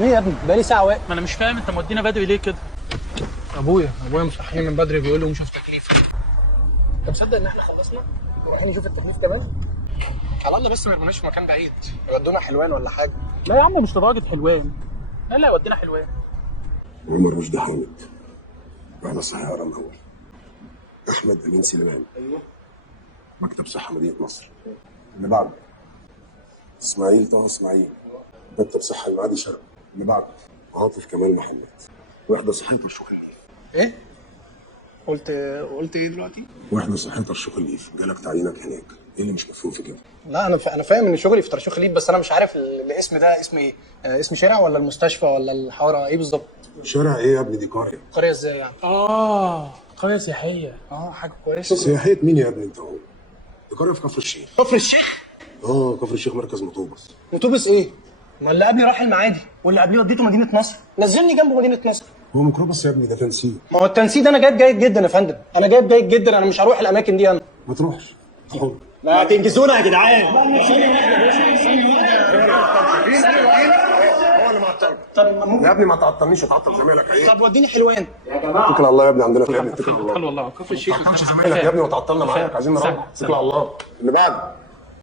ليه يا ابني؟ بقالي ساعه واقف. ما انا مش فاهم انت مودينا بدري ليه كده؟ ابويا مصحيني من بدري بيقول لي قوم شوف تكليف. انت مصدق ان احنا خلصنا ورايحين نشوف التكليف كمان؟ على الله بس ما يرموناش في مكان بعيد، يودونا حلوان ولا حاجه. لا يا عم مش لدرجه حلوان. لا ودينا حلوان. عمر رشدي حامد. واحدة صحيح اقرا الاول. احمد امين سليمان. ايوه. مكتب صحه مدينه نصر. اللي بعده اسماعيل طه اسماعيل. مكتب صحه المعادي شرق. اللي بعده عاطف كمال محمد. وحده صحيه ترشوخ الليف. ايه؟ قلت ايه دلوقتي؟ وحده صحيه ترشوخ الليف، جالك تعيينك هناك. ايه اللي مش مفهوم في كده؟ لا انا فاهم ان شغلي في ترشيخ الليد، بس انا مش عارف الاسم ده اسم ايه؟ اسم شارع ولا المستشفى ولا الحاره ايه بالظبط؟ شارع ايه يا ابني؟ دي قريه. قريه ازاي يعني؟ قريه سياحيه. حاجه كويسه. سياحيه مين يا ابني انت؟ هو دي قريه في كفر الشيخ. كفر الشيخ؟ كفر الشيخ مركز مطوبس. مطوبس ايه؟ ما اللي قبلي راح المعادي واللي قبليه وديته مدينه نصر، نزلني جنب مدينه نصر. هو ميكروباص يا ابني، ده تنسيق. ما هو التنسيق ده انا جايب جيد جدا يا فندم، انا جايب جيد جدا، انا مش هروح الاماكن دي انا. ما تروحش. حر. لا تنجزونا يا جدعان. هو اللي معطل. طب ممكن. يا ابني ما تعطلنيش، هتعطل زميلك ايه؟ طب وديني حلوان. اتكل على الله يا ابني، عندنا في يا ابني اتكل على الله. والله كفر الشيخ. ما تعطلش زميلك يا ابني وتعطلنا معاك، عايزين نروح. اتكل على الله. اللي بعده